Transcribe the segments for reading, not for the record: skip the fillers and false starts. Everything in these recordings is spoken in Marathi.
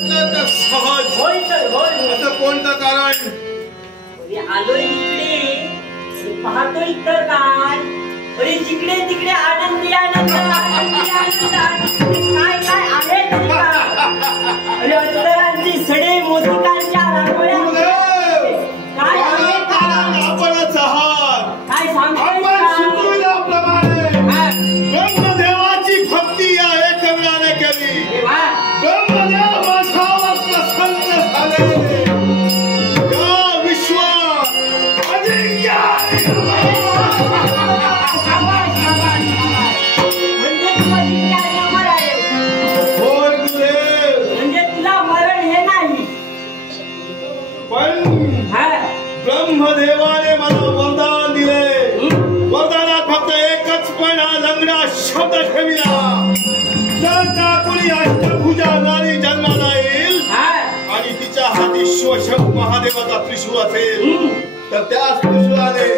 सहज होय तर होय असं कोणतं कारण आलो इकडे पाहतोय तर काय अरे जिकडे तिकडे आनंदी आनंद आनंदी आनंद काय काय आहे तरी का अरे अंतरांची सडे मोतिकांच्या रांगोळ्या काय आहे आपणच आहात काय सांगतोय आपण शिकविल्याप्रमाणे ब्रह्मदेवाची भक्ती या एकविराने केली ब्रह्मदेव माझ्यावर प्रसन्न झाले या विश्वात अजिंक्य होय गुरुदेव म्हणजे तुला मरण हे नाही पण हा ब्रह्मदेवाने मला वरदान दिले वरदानात फक्त एकच पण हा लंगडा शब्द ठेविला जर का कुणी अष्टभुजा नारी जन्माला येईल आणि तिच्या हाती शिवशंभ महादेवाचा त्रिशूळ असेल तर त्या त्रिशूळाने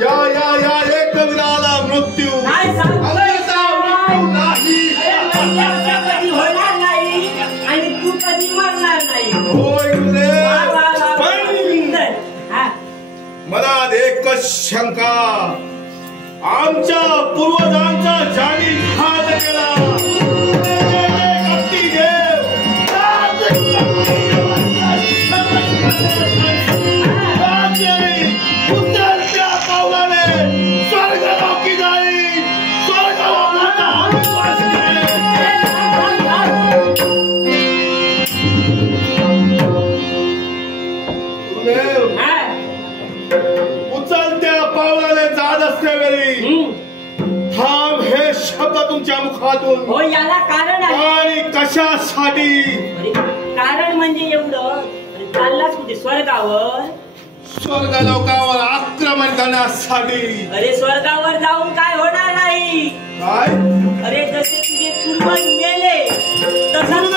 या या या एकविराला मृत्यू अन्यथा मृत्यू नाही कधी होणार नाही आणि तू कधी मरणार नाही होय गुरुदेव पण हा मनात एकच शंका आमच्या पूर्वजांचा ज्यांनी घात केला कपटी देव उतरत्या पावलाने स्वर्गलोकी जाईल स्वर्गलोकाचा अभिवास करेल उचलत्या पावलाने जात असल्यावेळी थांब हे शब्द तुमच्या मुखातून हो याला कारण आहे आणि कशासाठी कारण म्हणजे एवढं चाललाच कुठे स्वर्गावर स्वर्गलोकावर आक्रमण करण्यासाठी अरे स्वर्गावर जाऊन काय होणार नाही काय अरे जसे तुझे पूर्वज मेले तसं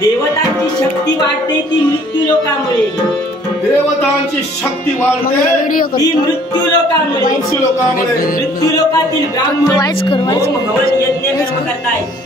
देवतांची शक्ती वाढते ती मृत्यू लोकामुळे देवतांची शक्ती वाढते ती मृत्यू लोकामुळे मृत्यू लोकामुळे मृत्यू लोकातील ब्राह्मण होम हवन यज्ञ कर्म करतायत